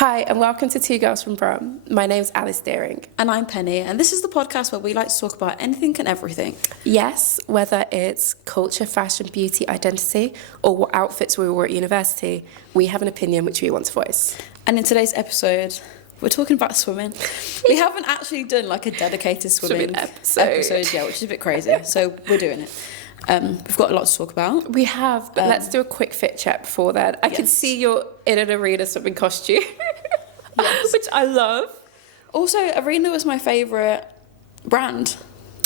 Hi, and welcome to Two Girls from Brum. My name's Alice Deering. And I'm Penny, and this is the podcast where we like to talk about anything and everything. Yes, whether it's culture, fashion, beauty, identity, or what outfits we wore at university, we have an opinion which we want to voice. And in today's episode, we're talking about swimming. We haven't actually done like a dedicated swimming episode yet, which is a bit crazy, so we're doing it. We've got a lot to talk about. We have, but let's do a quick fit check before that. I can see you're in an Arena swimming costume, which I love. Also, Arena was my favourite brand.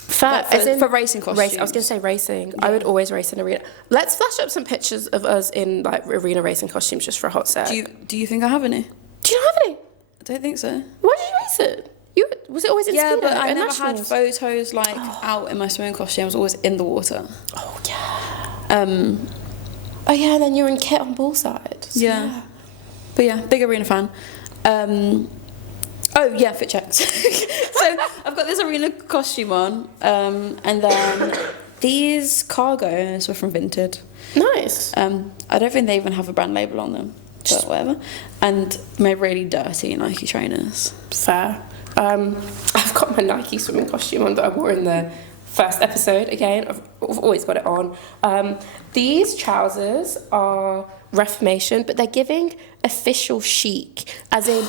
For racing costumes. I was going to say racing. Yeah. I would always race in Arena. Let's flash up some pictures of us in like Arena racing costumes just for a hot sec. Do you think I have any? Do you not have any? I don't think so. Why did you race it? Was it always in Yeah, Speedo, but I never nationals? had photos like out in my swimming costume. I was always in the water. Oh yeah. Oh yeah, and then you were in kit on poolside. So yeah. But yeah, big Arena fan. Oh yeah, fit checks. So I've got this Arena costume on, and then these cargos were from Vinted. Nice. I don't think they even have a brand label on them, but whatever. And my really dirty Nike trainers. Fair. I've got my Nike swimming costume on that I wore in the first episode again. I've always got it on. These trousers are Reformation, but they're giving official chic, as in...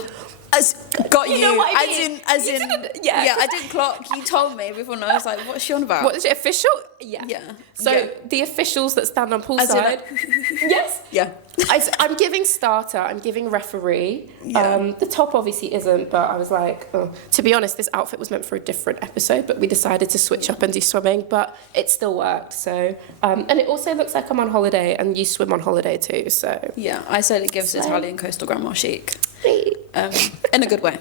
Got you. You know what I mean? As in, yeah. I didn't clock. You told me before, and I was like, "What's she on about?" What is it? Official? Yeah. Yeah. So the officials that stand on poolside. Yes. Yeah. I'm giving starter. I'm giving referee. Yeah. The top obviously isn't, but I was like, oh. To be honest, this outfit was meant for a different episode, but we decided to switch up and do swimming. But it still worked. So, and it also looks like I'm on holiday, and you swim on holiday too. So yeah, I said it gives Italian coastal grandma chic. In a good way.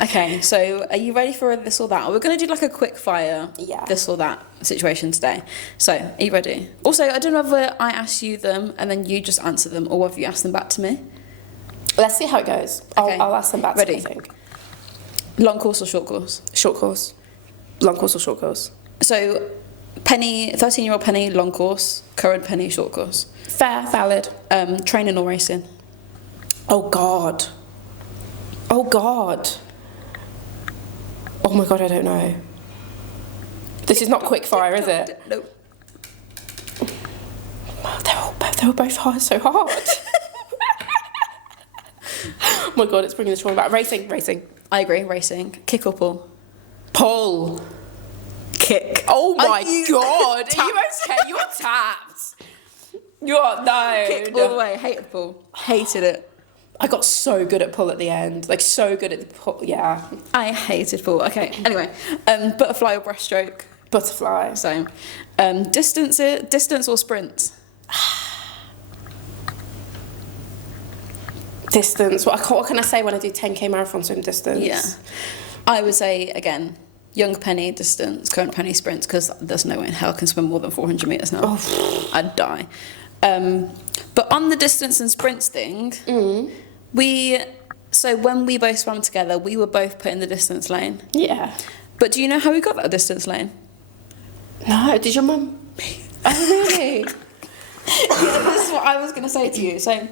Okay, so are you ready for this or that? We're going to do like a quick fire this or that situation today. So, are you ready? Also, I don't know whether I ask you them and then you just answer them or whether you ask them back to me. Let's see how it goes. Okay. I'll ask them back to you, I think. Long course or short course? Short course. Long course or short course? So, Penny, 13-year-old Penny, long course. Current Penny, short course. Fair, valid. Training or racing? Oh God. Oh God. Oh my God, I don't know. This is not quick fire, is it? No. They were both hard, so hard. Oh my God, it's bringing this one back. Racing. I agree, racing. Kick or pull? Pull. Kick. Oh my God. Are you okay? You're tapped. No. Kick all the way. Hated pull. Hated it. I got so good at pull at the end. Like, so good at the pull. Yeah. I hated pull. Okay, anyway. Butterfly or breaststroke? Butterfly. Same. Distance or sprint? Distance. What can I say when I do 10k marathon swim distance? Yeah. I would say, again, young Penny distance, current Penny sprint, because there's no way in hell I can swim more than 400 metres now. Oh. I'd die. But on the distance and sprints thing, so when we both swam together, we were both put in the distance lane. Yeah. But do you know how we got that distance lane? No, did your mum? Oh, really? Yeah, this is what I was going to say to you. So,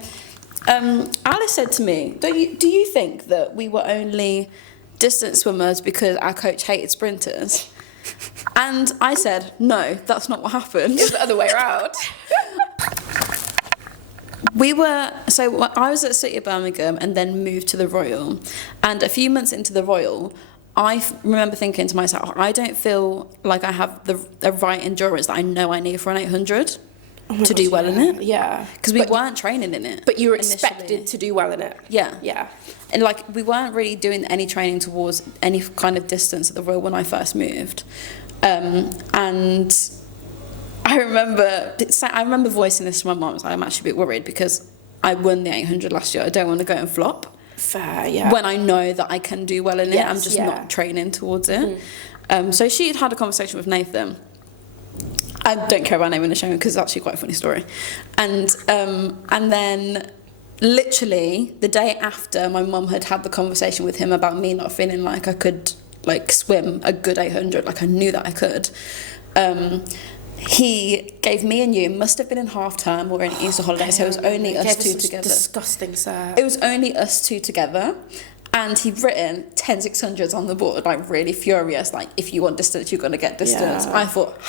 Alice said to me, do you think that we were only distance swimmers because our coach hated sprinters? And I said, no, that's not what happened. It's the other way around. I was at City of Birmingham and then moved to the Royal. And a few months into the Royal, I remember thinking to myself, I don't feel like I have the right endurance that I know I need for an 800 to do well in it. Yeah. Because we weren't training in it. But you were expected to do well in it. Yeah. Yeah. And like, we weren't really doing any training towards any kind of distance at the Royal when I first moved. And I remember voicing this to my mum. I'm actually a bit worried because I won the 800 last year. I don't want to go and flop. Fair, yeah. When I know that I can do well in it, I'm just not training towards it. So she had a conversation with Nathan. I don't care about naming the show because it's actually quite a funny story. And then literally the day after my mum had the conversation with him about me not feeling like I could like swim a good 800, like I knew that I could. he gave me and you, must have been in half term or in Easter holidays, so it was only us two together. Disgusting, sir. It was only us two together. And he'd written 10,600s on the board, like really furious, like if you want distance, you're going to get distance. Yeah. I thought,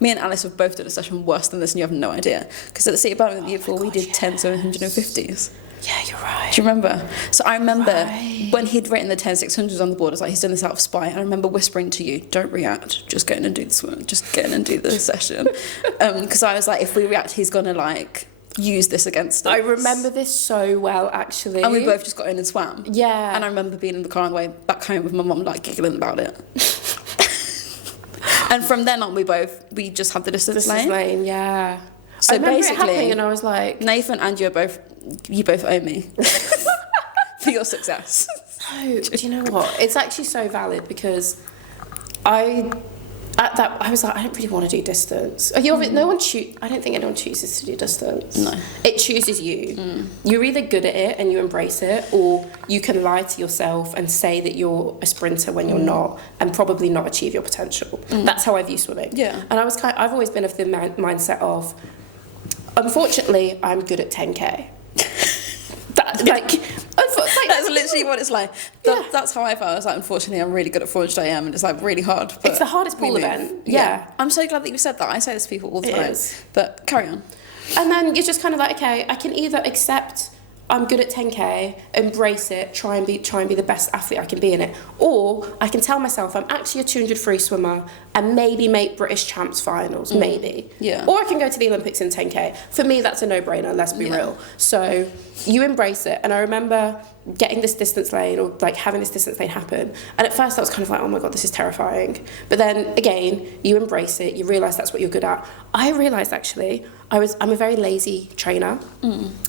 me and Alice have both done a session worse than this and you have no idea. Because at the City of Birmingham the year before, we did 10,750s. Yeah, you're right. Do you remember? So I remember when he'd written the 10,600s on the board, I was like, he's done this out of spite. I remember whispering to you, don't react, just get in and do the swim, just get in and do the session. Because I was like, if we react, he's going to like use this against us. I remember this so well, actually. And we both just got in and swam. Yeah. And I remember being in the car on the way back home with my mum, like giggling about it. And from then on, we just had the distance lane. Yeah. So I remember basically, it happening and I was like, Nathan and you both owe me for your success. Oh, do you know what? It's actually so valid because I was like, I don't really want to do distance. I don't think anyone chooses to do distance. No. It chooses you. You're either good at it and you embrace it, or you can lie to yourself and say that you're a sprinter when you're not, and probably not achieve your potential. That's how I view swimming. Yeah. And I've always been of the mindset of, unfortunately, I'm good at 10K. That's literally what it's like. That's how I felt. I was like, unfortunately, I'm really good at 400 AM, and it's like really hard. But it's the hardest pool event. Yeah. I'm so glad that you said that. I say this to people all the time. Is. But carry on. And then you're just kind of like, okay, I can either accept I'm good at 10K, embrace it, try and be the best athlete I can be in it, or I can tell myself I'm actually a 200 free swimmer and maybe make British champs finals, maybe. Yeah. Or I can go to the Olympics in 10K. For me, that's a no-brainer, let's be real. So you embrace it. And I remember getting this distance lane, or like having this distance lane happen, and at first I was kind of like, oh my god, this is terrifying. But then again, you embrace it, you realise that's what you're good at. I realised actually I'm a very lazy trainer.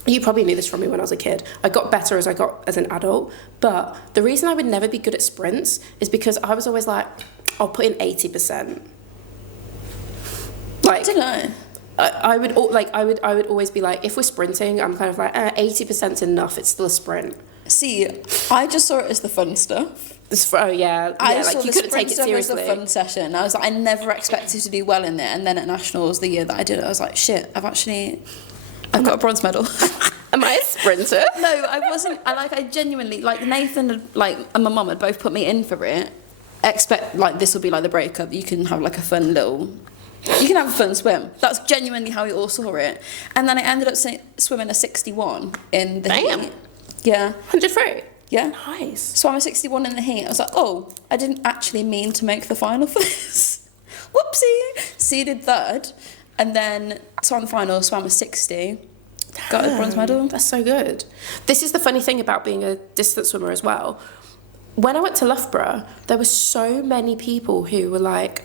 You probably knew this from me when I was a kid. I got better as I got as an adult, but the reason I would never be good at sprints is because I was always like, I'll put in 80%. Like, I don't know. I would always be like, if we're sprinting, I'm kind of like, 80%'s enough, it's still a sprint. See, I just saw it as the fun stuff. I saw like you couldn't take it seriously. As a fun session. I was like, I never expected to do well in it, and then at nationals the year that I did it, I was like, shit, I've got a bronze medal. Am I a sprinter? No, I wasn't. I genuinely, like Nathan, and my mum had both put me in for it. Expect like this will be like the breakup. You can have like a fun swim. That's genuinely how we all saw it. And then I ended up swimming a 61 in the heat. Yeah. 100 free? Yeah. Nice. So I'm a 61 in the heat. I was like, oh, I didn't actually mean to make the final for this. Whoopsie. Seeded third. And then swam the final, swam a 60. Got a bronze medal. That's so good. This is the funny thing about being a distance swimmer as well. When I went to Loughborough, there were so many people who were like,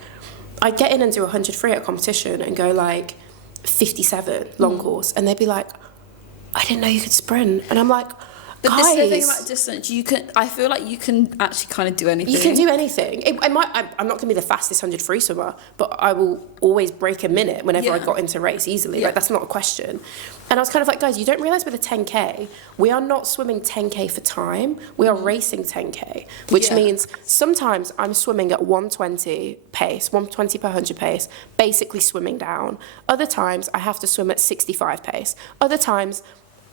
I'd get in and do 100 free at a competition and go like 57 long course, and they'd be like, I didn't know you could sprint. And I'm like, but this is the thing about distance. I feel like you can actually kind of do anything. You can do anything. I'm not going to be the fastest 100 free swimmer, but I will always break a minute whenever I got into a race easily. Yeah. Like, that's not a question. And I was kind of like, guys, you don't realise with a 10K, we are not swimming 10K for time. We are racing 10K, which means sometimes I'm swimming at 120 pace, 120 per 100 pace, basically swimming down. Other times I have to swim at 65 pace. Other times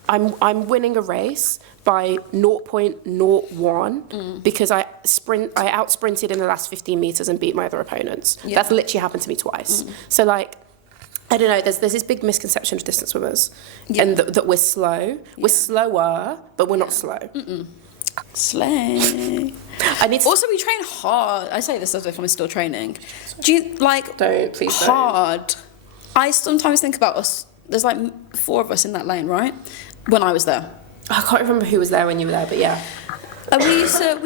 I'm winning a race by 0.01 because I out sprinted in the last 15 meters and beat my other opponents. Yeah. That's literally happened to me twice. So like, I don't know, there's this big misconception of distance swimmers and that we're slow. We're slower, but we're not slow. Slay. Also, we train hard. I say this as if I'm still training. Do you like please hard? Don't. I sometimes think about us. There's like 4 of us in that lane, right? When I was there. I can't remember who was there when you were there, but yeah. And we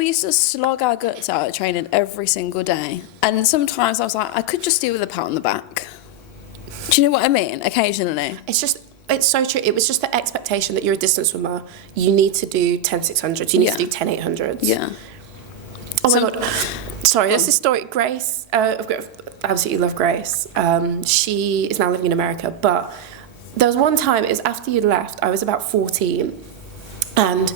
used to slog our guts out at training every single day. And sometimes I was like, I could just do with a pat on the back. Do you know what I mean? Occasionally. It's so true. It was just the expectation that you're a distance swimmer. You need to do 10,600s. You need to do 10,800s. Yeah. Oh my God. Sorry, there's this story. Grace, I absolutely love Grace. She is now living in America, but there was one time, it was after you'd left, I was about 14, and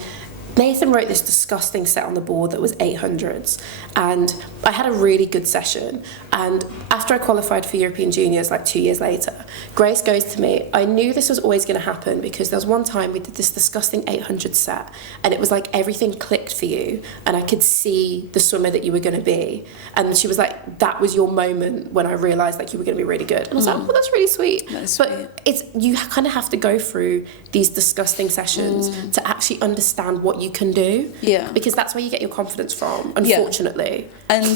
Nathan wrote this disgusting set on the board that was 800s, and I had a really good session. And after I qualified for European Juniors, like 2 years later, Grace goes to me, I knew this was always going to happen because there was one time we did this disgusting 800 set, and it was like everything clicked for you, and I could see the swimmer that you were going to be. And she was like, that was your moment when I realised like you were going to be really good. And I was like, well, that's really sweet. That is but you kind of have to go through these disgusting sessions to actually understand what you can do, because that's where you get your confidence from, unfortunately. And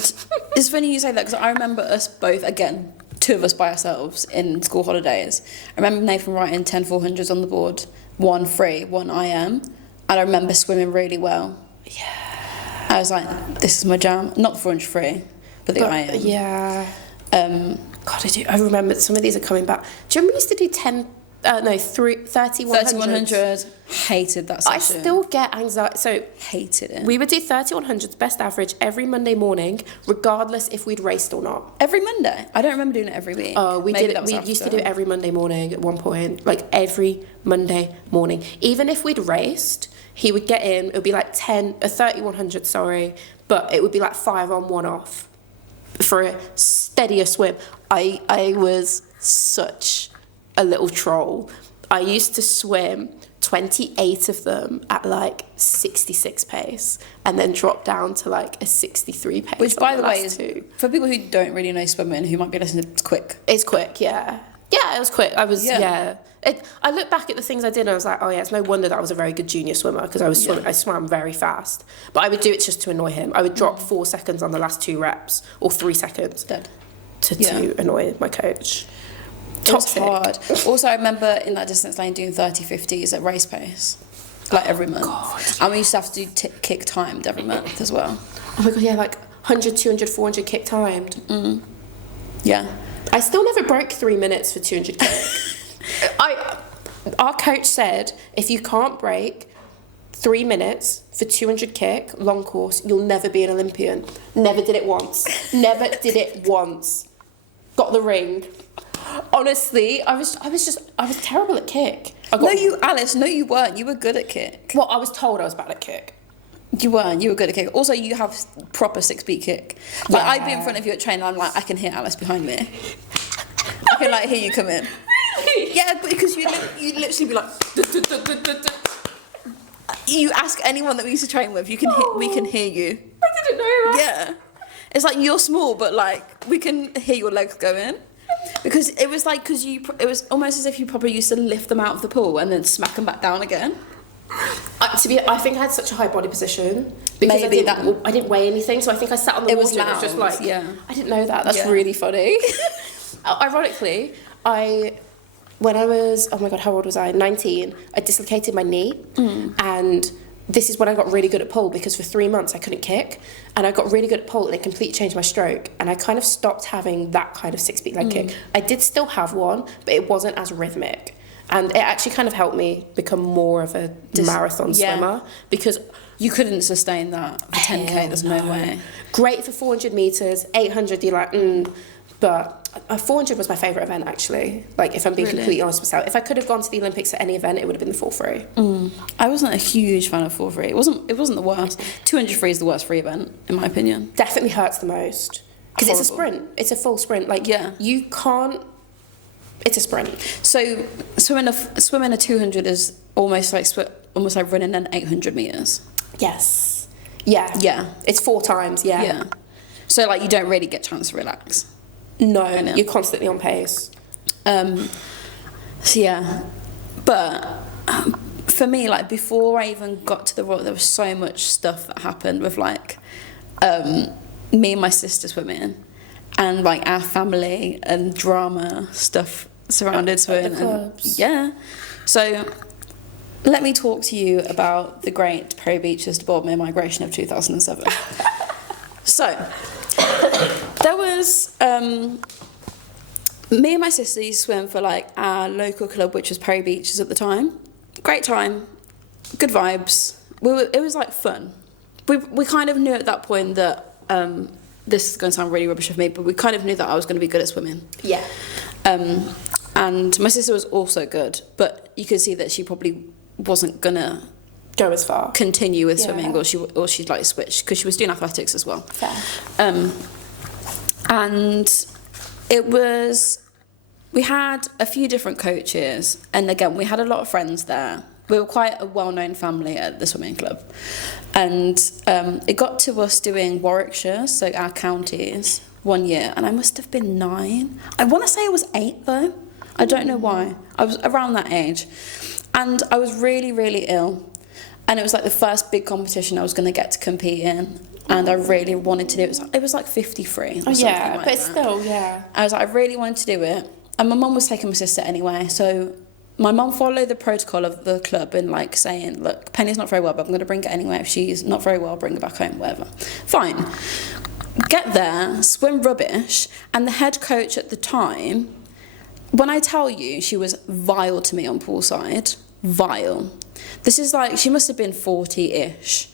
it's funny you say that, because I remember us both, again, 2 of us by ourselves in school holidays. I remember Nathan writing 10 400s on the board, 1 free, 1 IM, and I remember swimming really well. I was like, this is my jam. Not the 400 free, but the IM. God, I remember some of these are coming back. Do you remember we used to do 30 100s? Hated that session. I still get anxiety. So hated it. We would do 30 100s best average every Monday morning, regardless if we'd raced or not. Every Monday? I don't remember doing it every week. Oh, we used to do it every Monday morning at one point. Like every Monday morning. Even if we'd raced, he would get in, it would be like 30 100, sorry, but it would be like 5 on, 1 off for a steadier swim. I was such a little troll. I used to swim 28 of them at like 66 pace and then drop down to like a 63 pace. Which, by the way, is for people who don't really know swimming, who might be listening, it's quick. It's quick, yeah. Yeah, it was quick. I look back at the things I did and I was like, oh yeah, it's no wonder that I was a very good junior swimmer, because I swam very fast. But I would do it just to annoy him. I would drop 4 seconds on the last 2 reps, or 3 seconds. Dead. To annoy my coach. It was hard. Also, I remember in that distance lane doing 30 50s at race pace, like every month. God. And we used to have to do kick timed every month as well. Oh my God, yeah, like 100, 200, 400 kick timed. Yeah. I still never broke 3 minutes for 200 kick. Our coach said, if you can't break 3 minutes for 200 kick, long course, you'll never be an Olympian. Never did it once. Never did it once. Got the ring. Honestly, I was terrible at kick. Alice, no you weren't. You were good at kick. Well, I was told I was bad at kick. You weren't. You were good at kick. Also, you have proper 6-beat kick. Like, I'd be in front of you at training, I'm like, I can hear Alice behind me. I can like hear you come in. Really? Yeah, because you'd literally be like. You ask anyone that we used to train with, we can hear you. I didn't know that. Yeah, it's like you're small, but like we can hear your legs going. Because it was like, it was almost as if you probably used to lift them out of the pool and then smack them back down again. I think I had such a high body position because Maybe I didn't weigh anything, so I think I sat on the water and it was just like, I didn't know that. That's really funny. Ironically, when I was, oh my God, how old was I? 19, I dislocated my knee, and this is when I got really good at pole, because for 3 months I couldn't kick, and I got really good at pole and it completely changed my stroke, and I kind of stopped having that kind of 6-beat leg kick. I did still have one, but it wasn't as rhythmic, and it actually kind of helped me become more of a marathon swimmer, because you couldn't sustain that for 10k. There's no way. Great for 400 meters, 800 you're like but 400 was my favourite event, actually. Like, if I'm being completely honest with myself. If I could have gone to the Olympics at any event, it would have been the 4 free. I wasn't a huge fan of 4 free. It wasn't the worst. 200 free is the worst free event, in my opinion. Definitely hurts the most. Because it's a sprint. It's a full sprint. Like, you can't... It's a sprint. So, swimming a 200 is almost like running an 800 metres. Yes. Yeah. It's 4 times, Yeah. So, like, you don't really get a chance to relax. No, you're constantly on pace. So yeah, but for me, like, before I even got to the Royal, there was so much stuff that happened with like me and my sister swimming, and like our family and drama stuff surrounded swimming. The clubs. So let me talk to you about the great Pro Beaches to Boardmere migration of 2007. So. There was me and my sister used to swim for like our local club, which was Perry Beaches at the time. Great time, good vibes. It was like fun. We kind of knew at that point that this is going to sound really rubbish of me, but we kind of knew that I was going to be good at swimming. Yeah. And my sister was also good, but you could see that she probably wasn't gonna go as far, continue with swimming, or she'd like switch, because she was doing athletics as well. Fair. And it was, we had a few different coaches, and again, we had a lot of friends there. We were quite a well-known family at the swimming club, and it got to us doing Warwickshire, so our counties, one year, and I must have been 9. I want to say I was 8 though. I don't know why. I was around that age, and I was really, really ill, and it was like the first big competition I was going to get to compete in, and I really wanted to do it. It was like 53 or something like but still, yeah. I was like, I really wanted to do it, and my mum was taking my sister anyway, so my mum followed the protocol of the club and like saying, look, Penny's not very well, but I'm going to bring her anyway. If she's not very well, bring her back home, whatever. Fine. Get there, swim rubbish, and the head coach at the time, when I tell you, she was vile to me on poolside, vile. This is like, she must have been 40-ish,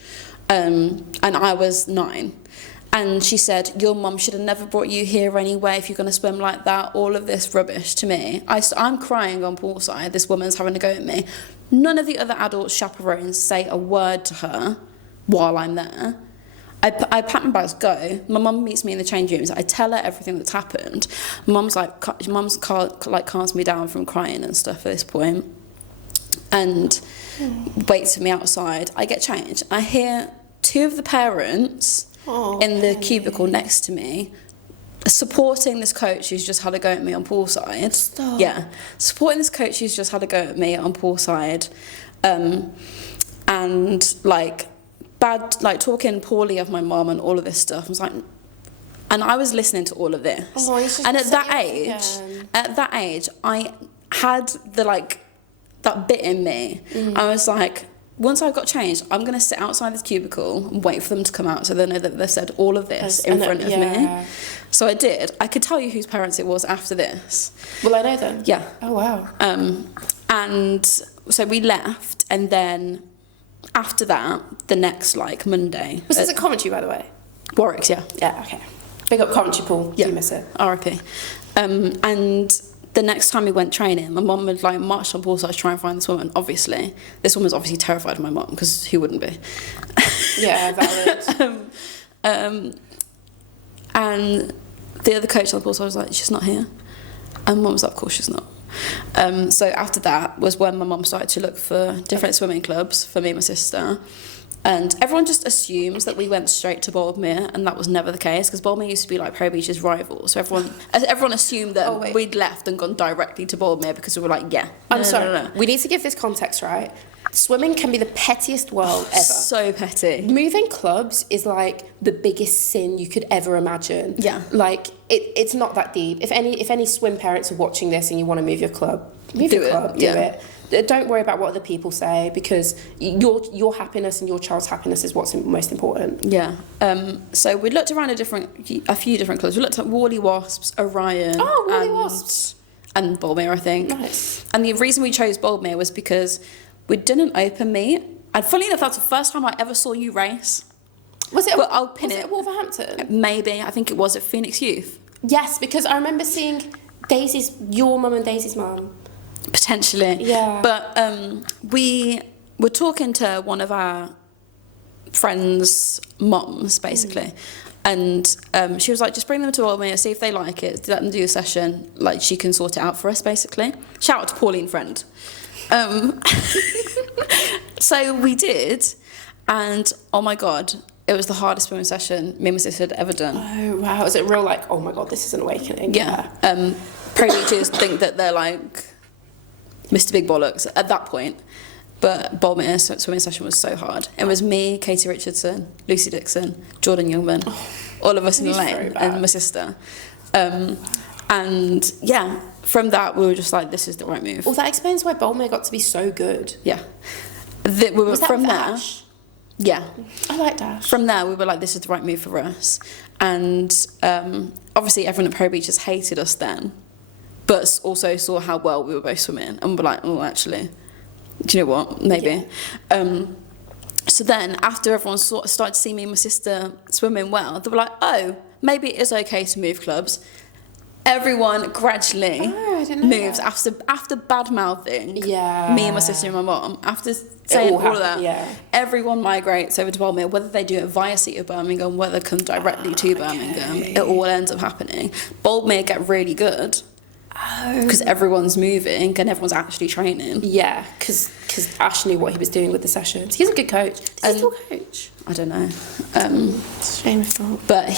and I was 9. And she said, your mum should have never brought you here anyway if you're going to swim like that. All of this rubbish to me. I'm crying on poolside. This woman's having a go at me. None of the other adult chaperones say a word to her while I'm there. I pack my bags, go. My mum meets me in the change rooms. I tell her everything that's happened. Mum's calms me down from crying and stuff at this point, and waits for me outside. I get changed. I hear 2 of the parents in the cubicle next to me supporting this coach who's just had a go at me on poolside. Stop. Yeah, supporting this coach who's just had a go at me on poolside, and like bad, like talking poorly of my mum and all of this stuff. I was like, and I was listening to all of this, and at that age, I had the like that bit in me. I was like, once I got changed, I'm going to sit outside this cubicle and wait for them to come out so they know that they've said all of this in front of me. So I did. I could tell you whose parents it was after this. Will I know them? Yeah. Oh, wow. And so we left, and then after that, the next, like, Monday... Was this at Coventry, by the way? Warwick's, yeah. Yeah, okay. Big up Coventry Pool. Yeah. You miss it. R.I.P. And... the next time we went training, my mum would like march on poolside to try and find this woman. Obviously, this woman's obviously terrified of my mum, because who wouldn't be? Yeah, valid. And the other coach on the poolside was like, she's not here. And mum was like, of course she's not. So after that was when my mum started to look for different swimming clubs for me and my sister. And everyone just assumes that we went straight to Boldmere, and that was never the case, because Boldmere used to be like Pro Beach's rival. So everyone assumed that we'd left and gone directly to Boldmere, because we were like, yeah. I'm sorry. No. We need to give this context, right? Swimming can be the pettiest world ever. So petty. Moving clubs is like the biggest sin you could ever imagine. Yeah. Like it's not that deep. If any swim parents are watching this and you want to move your club, do it. Don't worry about what other people say, because your happiness and your child's happiness is what's most important. Yeah. So we looked around a few different clubs. We looked at Wally Wasps, Orion, Wasps, and Boldmere, I think. Nice. And the reason we chose Boldmere was because we'd done an open meet, and funnily enough, that's the first time I ever saw you race. Was it? I'll pin it. At Wolverhampton? Maybe. I think it was at Phoenix Youth. Yes, because I remember seeing your mum and Daisy's mum. Potentially. Yeah. But we were talking to one of our friends' mums, basically. And she was like, just bring them to Boldmere, see if they like it, let them do a session, like she can sort it out for us, basically. Shout out to Pauline Friend. So we did, and oh my God, it was the hardest swimming session me and my sister had ever done. Oh, wow. Is it real like, oh my God, this is an awakening? Yeah. Pro teachers think that they're like Mr. Big Bollocks at that point. But Boldmere swimming session was so hard. It was me, Katie Richardson, Lucy Dixon, Jordan Youngman, all of us in the lane, and my sister. And yeah, from that we were just like, this is the right move. Well, that explains why Boldmere got to be so good. Yeah. Was that from Dash? Yeah. I like Dash. From there, we were like, this is the right move for us. And obviously everyone at Pro Beach just hated us then, but also saw how well we were both swimming, and were like, oh, actually, do you know what? Maybe. Yeah. So then, after everyone started to see me and my sister swimming well, they were like, oh, maybe it is okay to move clubs. everyone gradually moves after bad mouthing. Yeah. Me and my sister and my mum, after saying all of that, everyone migrates over to Birmingham. Whether they do it via Seat of Birmingham, whether they come directly to Birmingham, it all ends up happening. Boldmere get really good. Because everyone's moving and everyone's actually training. Yeah, because Ash knew what he was doing with the sessions. He's a good coach. Does he still coach? I don't know. It's a shame if not. But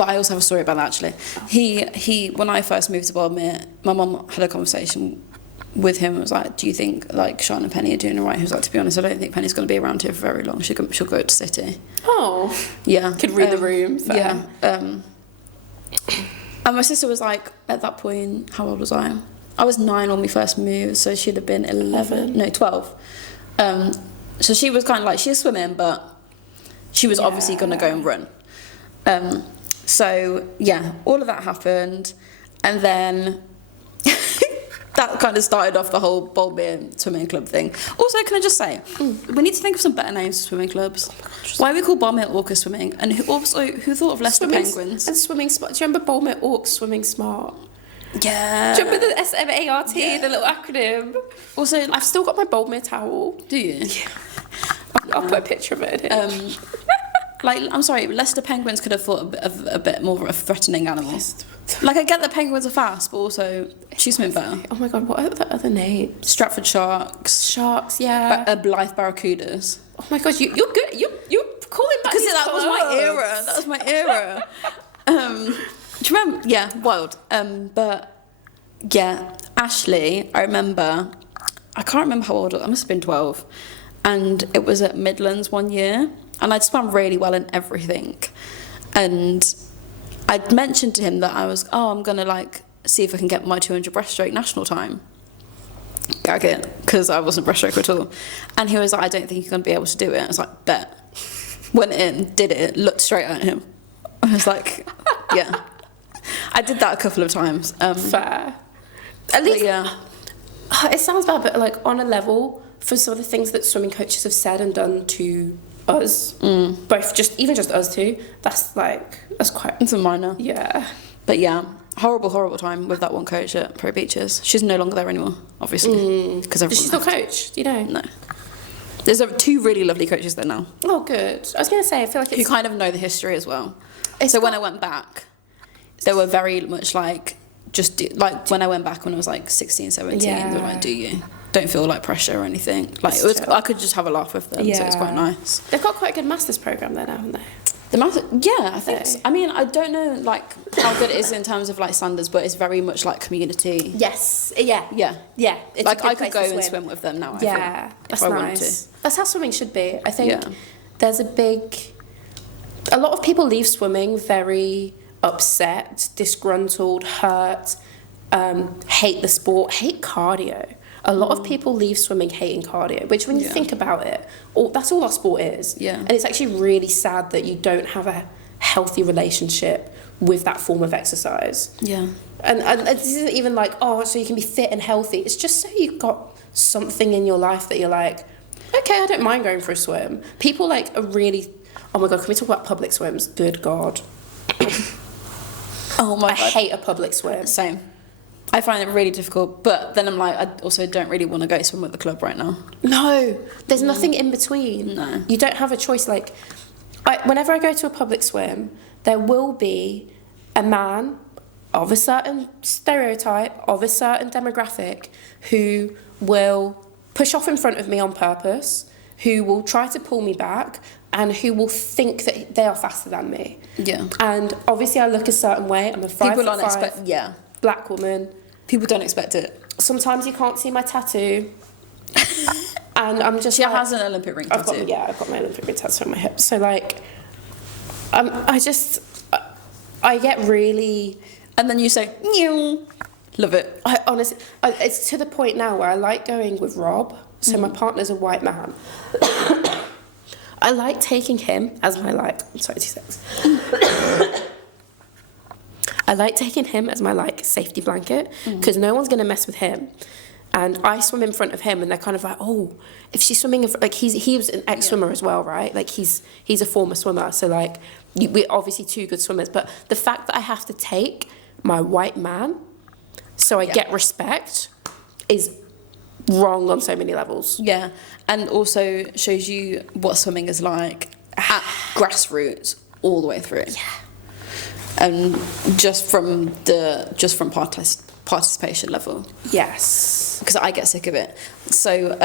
I also have a story about that actually. He when I first moved to Bournemouth, my mum had a conversation with him and was like, do you think like Sean and Penny are doing all right? He was like, to be honest, I don't think Penny's going to be around here for very long. She'll go to City. Oh. Yeah. Could read the room. Fair. Yeah. And my sister was like, at that point, how old was I? I was 9 when we first moved, so she'd have been 12. So she was kind of like, she's swimming, but she was obviously going to go and run. So, yeah, all of that happened. And then that kind of started off the whole Boldmere swimming club thing. Also, can I just say, we need to think of some better names for swimming clubs. Why are we called Boldmere Orca Swimming? And who thought of Leicester Penguins? And Swimming Smart. Do you remember Boldmere Orcs Swimming Smart? Yeah. Do you remember the SMART, the little acronym? Also, I've still got my Boldmere towel. Do you? Yeah. I'll put a picture of it in. I'm sorry, Leicester Penguins could have thought of a bit more of a threatening animal. Like, I get that penguins are fast, but also she swims better. Oh my god, what are the other names? Stratford Sharks. Sharks, yeah. Blythe Barracudas. Oh my god, you're good. You're calling back because that was my era. That was my era. Do you remember? Yeah, wild. But yeah, Ashley, I remember. I can't remember how old I must have been 12, and it was at Midlands one year, and I'd swam really well in everything, and I'd mentioned to him that I'm gonna like see if I can get my 200 breaststroke national time. Gag it, because I wasn't breaststroke at all, and he was like, I don't think you're gonna be able to do it. I was like, bet. Went in, did it, looked straight at him. I was like, yeah. I did that a couple of times. Fair. At least, yeah. It sounds bad, but like on a level, for some of the things that swimming coaches have said and done to us, both even just us two, that's quite. It's a minor. Yeah. But yeah, horrible time with that one coach at Pro Beaches. She's no longer there anymore, obviously. Because does she still coach? Do you know? No. There's 2 really lovely coaches there now. Oh, good. I was going to say, I feel like who kind of know the history as well. So when I went back, they were very much like, when I went back when I was like 16, 17, they were like, do you? Don't feel like pressure or anything. Like, I could just have a laugh with them, so it's quite nice. They've got quite a good masters programme there now, haven't they? The master, yeah, I think so. I mean, I don't know like how good it is in terms of like standards, but it's very much like community. Yes, yeah. It's like I could go and swim with them now. Yeah, that's nice. That's how swimming should be. I think there's a lot of people leave swimming very upset, disgruntled, hurt, hate the sport, hate cardio. A lot of people leave swimming hating cardio, which when you think about it, that's all our sport is. Yeah. And it's actually really sad that you don't have a healthy relationship with that form of exercise. Yeah. And this isn't even like, so you can be fit and healthy. It's just so you've got something in your life that you're like, okay, I don't mind going for a swim. People like are really, oh my God, can we talk about public swims? Good God. Oh my God. I hate a public swim. Same. I find it really difficult, but then I'm like, I also don't really want to go swim with the club right now. No, there's nothing in between. No. You don't have a choice. Like, whenever I go to a public swim, there will be a man of a certain stereotype, of a certain demographic, who will push off in front of me on purpose, who will try to pull me back, and who will think that they are faster than me. Yeah. And obviously I look a certain way. I'm a 5'5" black woman. People don't expect it. Sometimes you can't see my tattoo. And I'm just She has an Olympic ring tattoo. I've got my Olympic ring tattoo on my hip. So like, I get really... And then you say, New. Love it. I honestly, it's to the point now where I like going with Rob. So my partner's a white man. I like taking him as my I'm sorry, 2 seconds. I like taking him as my safety blanket because no one's gonna mess with him, and I swim in front of him, and they're kind of like, oh, if she's swimming in front, he was an ex-swimmer as well, right? Like he's a former swimmer, so we're obviously 2 good swimmers. But the fact that I have to take my white man, so I get respect, is wrong on so many levels. Yeah, and also shows you what swimming is like at grassroots all the way through. Yeah. And just from participation level. Yes. Because I get sick of it. So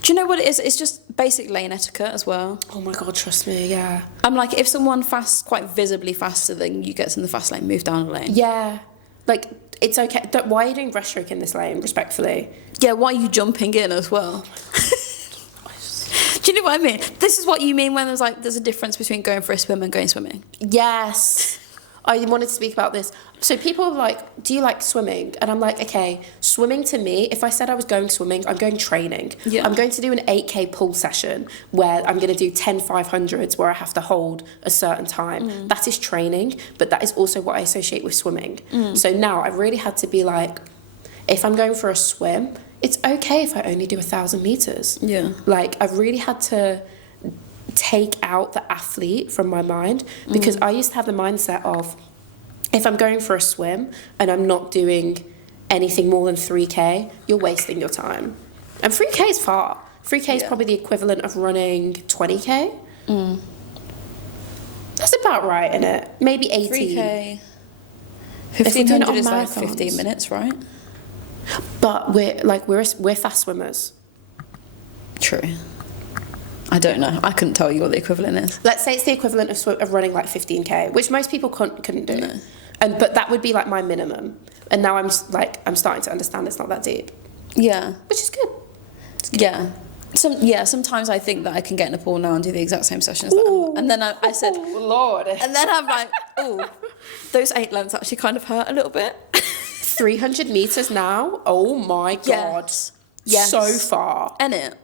do you know what it is? It's just basic lane etiquette as well. Oh my God, trust me, yeah. I'm like, if someone quite visibly faster than you gets in the fast lane, move down the lane. Yeah. Like, it's okay. Why are you doing breaststroke in this lane, respectfully? Yeah, why are you jumping in as well? Do you know what I mean? This is what you mean when there's a difference between going for a swim and going swimming. Yes. I wanted to speak about this. So people are like, do you like swimming? And I'm like, okay, swimming to me, if I said I was going swimming, I'm going training. Yeah. I'm going to do an 8K pool session where I'm going to do 10 500s where I have to hold a certain time. That is training, but that is also what I associate with swimming. So now I really had to be like, if I'm going for a swim, it's okay if I only do 1,000 meters. Yeah. Like, I really had to take out the athlete from my mind, because I used to have the mindset of, if I'm going for a swim and I'm not doing anything more than 3K, you're wasting your time. And 3K is far. 3K is probably the equivalent of running 20K. That's about right, isn't it? Maybe 18. 3K. If we're doing it 1500 on is like marathons. 15 minutes, right? But we're fast swimmers. True. I don't know. I couldn't tell you what the equivalent is. Let's say it's the equivalent of running like 15K, which most people couldn't do. No. But that would be like my minimum. And now I'm starting to understand it's not that deep. Yeah. Which is good. Yeah. Sometimes I think that I can get in a pool now and do the exact same sessions. And then I said, oh, Lord. And then I'm like, oh, those 8 lengths actually kind of hurt a little bit. 300 meters now? Oh my God. Yes. So far. And it.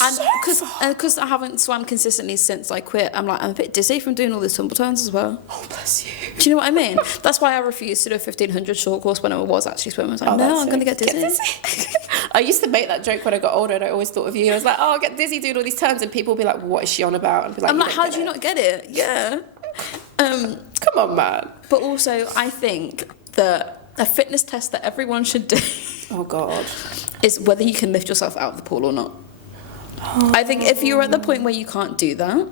And because I haven't swam consistently since I quit, I'm a bit dizzy from doing all these tumble turns as well. Oh, bless you. Do you know what I mean? That's why I refused to do a 1500 short course when I was actually swimming. I was like, no, I'm going to get dizzy. I used to make that joke when I got older, and I always thought of you. I was like, oh, I'll get dizzy doing all these turns, and people would be like, what is she on about? And be like, I'm like, how do you not get it? Yeah. Come on, man. But also, I think that a fitness test that everyone should do Oh, God. is whether you can lift yourself out of the pool or not. Oh. I think if you're at the point where you can't do that,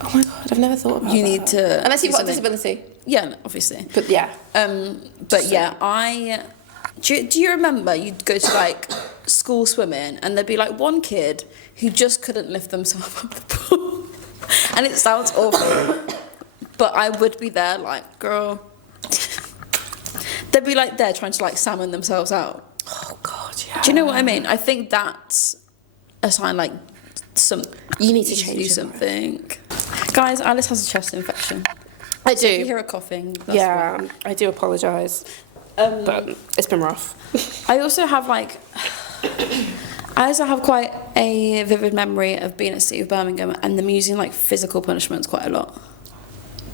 oh my God, I've never thought about that. You need to... Unless you've got a disability. Yeah, obviously. But yeah. But yeah, do you remember you'd go to like school swimming and there'd be like one kid who just couldn't lift themselves up the pool? And it sounds awful, but I would be there like, girl. They'd be like there trying to like salmon themselves out. Oh God, yeah. Do you know what I mean? I think that's a sign like you need to change something. Guys, Alice has a chest infection. I do. If you hear her coughing. That's yeah, I do apologise. But it's been rough. I also have quite a vivid memory of being at City of Birmingham and them using like physical punishments quite a lot.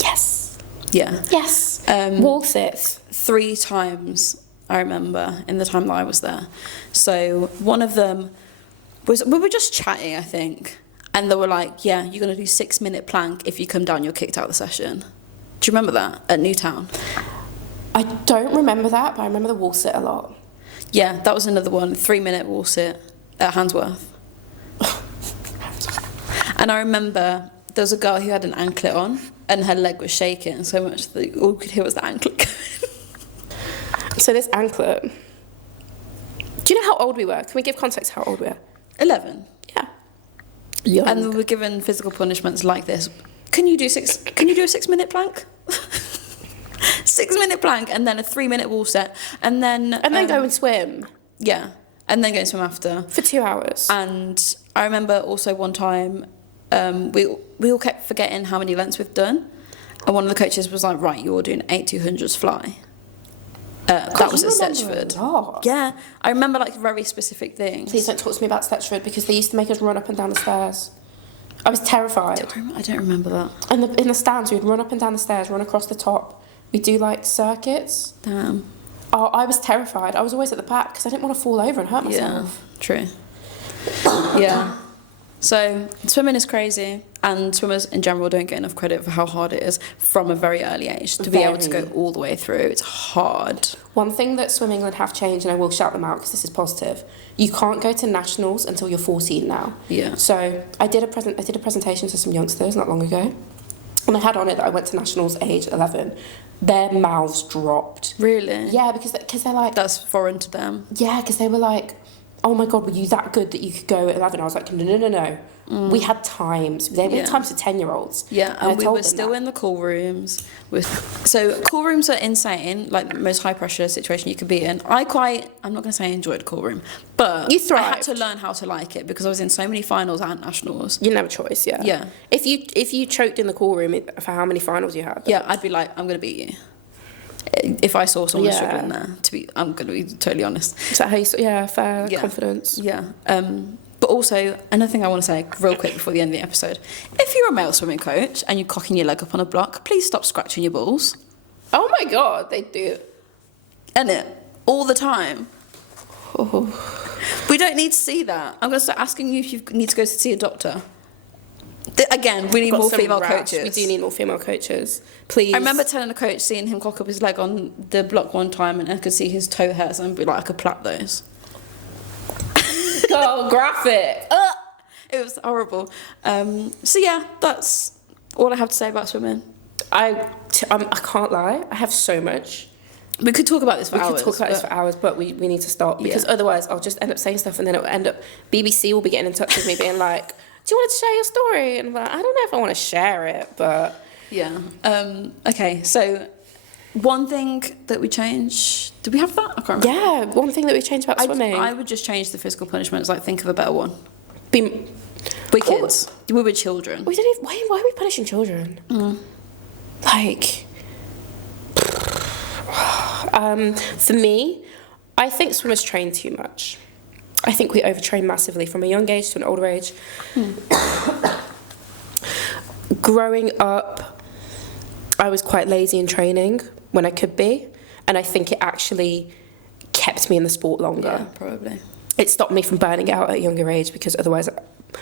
Yes. Yeah. Yes. Wall sits. 3 times I remember in the time that I was there. So one of them was, we were just chatting, I think, and they were like, yeah, you're going to do 6-minute plank. If you come down, you're kicked out of the session. Do you remember that at Newtown? I don't remember that, but I remember the wall sit a lot. Yeah, that was another one, 3-minute wall sit at Handsworth. And I remember there was a girl who had an anklet on and her leg was shaking so much that all we could hear was the anklet going. So this anklet... Do you know how old we were? Can we give context how old we were? 11. Yeah. Young. And we were given physical punishments like this. Can you do a 6-minute plank? 6-minute plank and then a 3-minute wall set and then go and swim. Yeah, and then go and swim after for 2 hours. And I remember also one time we all kept forgetting how many lengths we've done, and one of the coaches was like, right, you're doing 8 200s fly. That was at Stetchford. Yeah, I remember like very specific things. Please don't talk to me about Stetchford because they used to make us run up and down the stairs. I was terrified. I don't remember that. And in the stands, we'd run up and down the stairs, run across the top. We'd do like circuits. Damn. Oh, I was terrified. I was always at the back because I didn't want to fall over and hurt myself. Yeah, true. Yeah. So swimming is crazy, and swimmers in general don't get enough credit for how hard it is from a very early age to be able to go all the way through. It's hard. One thing that Swim England have changed, and I will shout them out because this is positive, you can't go to nationals until you're 14 now. Yeah. So I did a presentation to some youngsters not long ago, and I had on it that I went to nationals age 11. Their mouths dropped. Really? Yeah, because they're like... That's foreign to them. Yeah, because they were like, oh my God, were you that good that you could go at 11? I was like, no. We had times. We had times for 10-year-olds. Yeah, and we were still in the cool rooms. So cool rooms are insane, like the most high pressure situation you could be in. I'm not going to say I enjoyed cool room, but you thrived. I had to learn how to like it because I was in so many finals and nationals. You didn't have a choice, yeah. Yeah. If you choked in the cool room for how many finals you had? Yeah, I'd be like, I'm going to beat you. If I saw someone struggling there, I'm going to be totally honest. Is that how you saw? Yeah, fair confidence. Yeah. But also, another thing I want to say real quick before the end of the episode, if you're a male swimming coach and you're cocking your leg up on a block, please stop scratching your balls. Oh my God, they do. And it all the time. Oh. We don't need to see that. I'm going to start asking you if you need to go to see a doctor. Again, we need more female coaches. We do need more female coaches. Please. I remember telling a coach, seeing him cock up his leg on the block one time, and I could see his toe hairs, and I'd be like, I could plait those. Oh, graphic. It was horrible. So yeah, that's all I have to say about swimming. I can't lie. I have so much. We could talk about this for hours. We could talk about this for hours, but we need to stop because otherwise I'll just end up saying stuff, and then it'll end up BBC will be getting in touch with me, being like, "Do you want to share your story?" And I'm like, I don't know if I want to share it, but yeah. Okay, so. One thing that we changed... Did we have that? I can't remember. Yeah, one thing that we changed about swimming. I would just change the physical punishments, like think of a better one. We're kids. We were children. We didn't even, why are we punishing children? Like... for me, I think swimmers train too much. I think we overtrain massively from a young age to an older age. Growing up, I was quite lazy in training when I could be, and I think it actually kept me in the sport longer. Yeah, probably. It stopped me from burning out at a younger age because otherwise,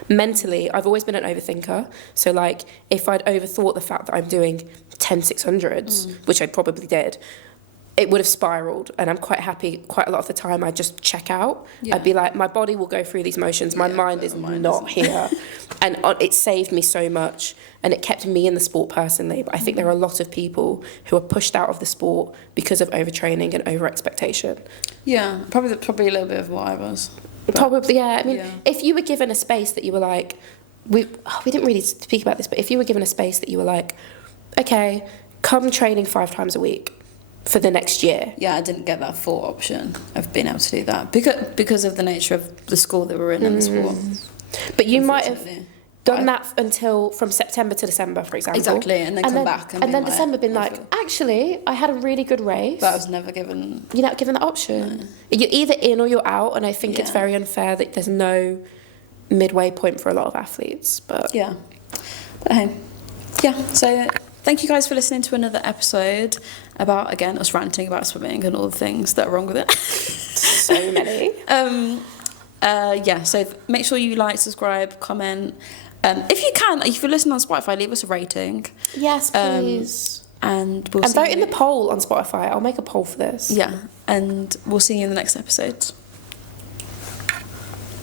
mentally, I've always been an overthinker. So like, if I'd overthought the fact that I'm doing 10 600s, which I probably did, it would have spiraled, and I'm quite happy quite a lot of the time I just check out. I'd be like, my body will go through these motions, my mind is not here. And it saved me so much, and it kept me in the sport personally. But I think there are a lot of people who are pushed out of the sport because of overtraining and over-expectation. Yeah, probably a little bit of what I was. Probably, yeah. I mean, if you were given a space that you were like... We didn't really speak about this, but if you were given a space that you were like, okay, come training 5 times a week for the next year. Yeah, I didn't get that full option of being able to do that because of the nature of the school that we're in and the sport. But you might have done that until from September to December, for example. Exactly, and then come back. And then December been like, actually, I had a really good race. But I was never given... You're not given that option. No. You're either in or you're out, and I think it's very unfair that there's no midway point for a lot of athletes. But yeah. But hey, yeah, so... Thank you guys for listening to another episode about, again, us ranting about swimming and all the things that are wrong with it. So many. So make sure you like, subscribe, comment. If you can, if you're listening on Spotify, leave us a rating. Yes, please. And we'll vote in the poll on Spotify. I'll make a poll for this. Yeah, and we'll see you in the next episode.